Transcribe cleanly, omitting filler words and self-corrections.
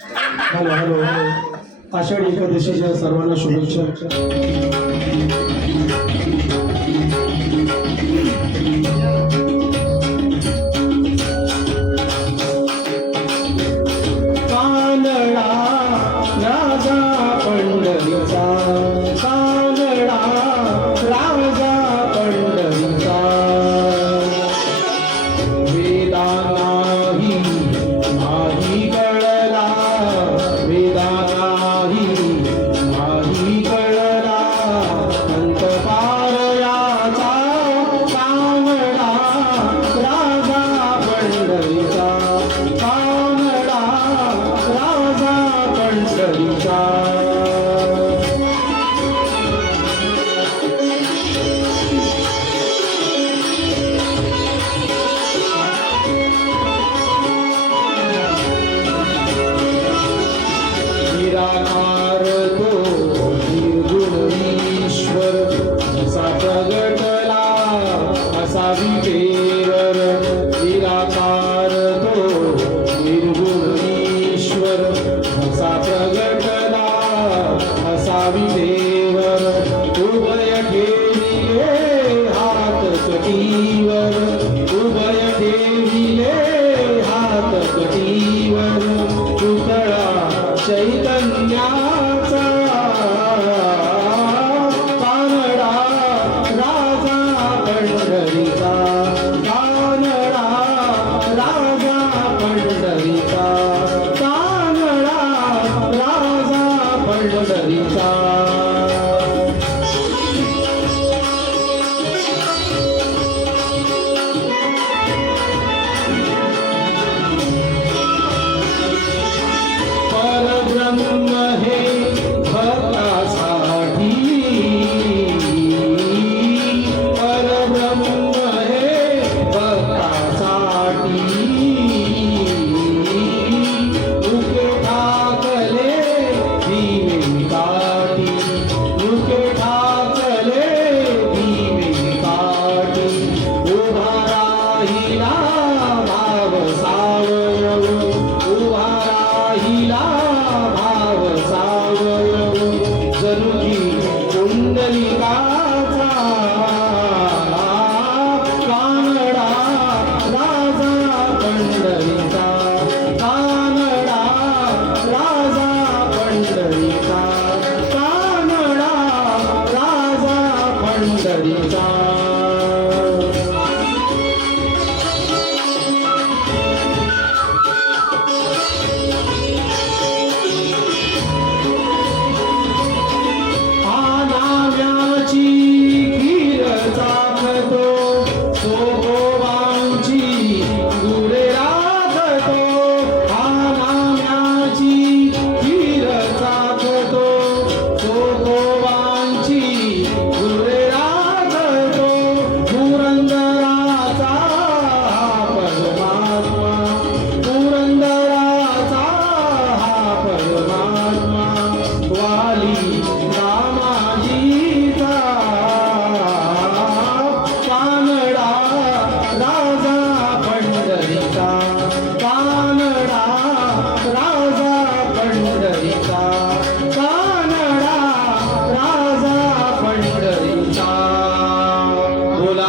Hello hello Ashadhi एकादशीच्या सर्वांना शुभेच्छा. कानडा राजा पंढरीचा, कानडा राजा पंढरीचा, वेदा नाही माही कळला, वेदा नाही माही कळला, अंत पारयाचा कानडा राजा पंढरीचा, कानडा राजा पंढरीचा. निराकार तो निर्गुण ईश्वर असा प्रगटला असा विटेवर, निराकार तो निर्गुण ईश्वर असा प्रगटला असा विटेवर, उभय ठेविले हात कटीवर, उभय ठेविले हात कटीवर, पुतळा चैतन्याचा कानडा राजा पंढरीचा, कानडा राजा पंढरीचा, कानडा राजा पंढरीचा. परब्रह्म हे भक्तासाठी, परब्रह्म हे भक्तासाठी, मुके ठाकले दिवे काठी, मुके ठाकले दिवे काठी, उभा राहिला भाव सावरव, उभा राहिला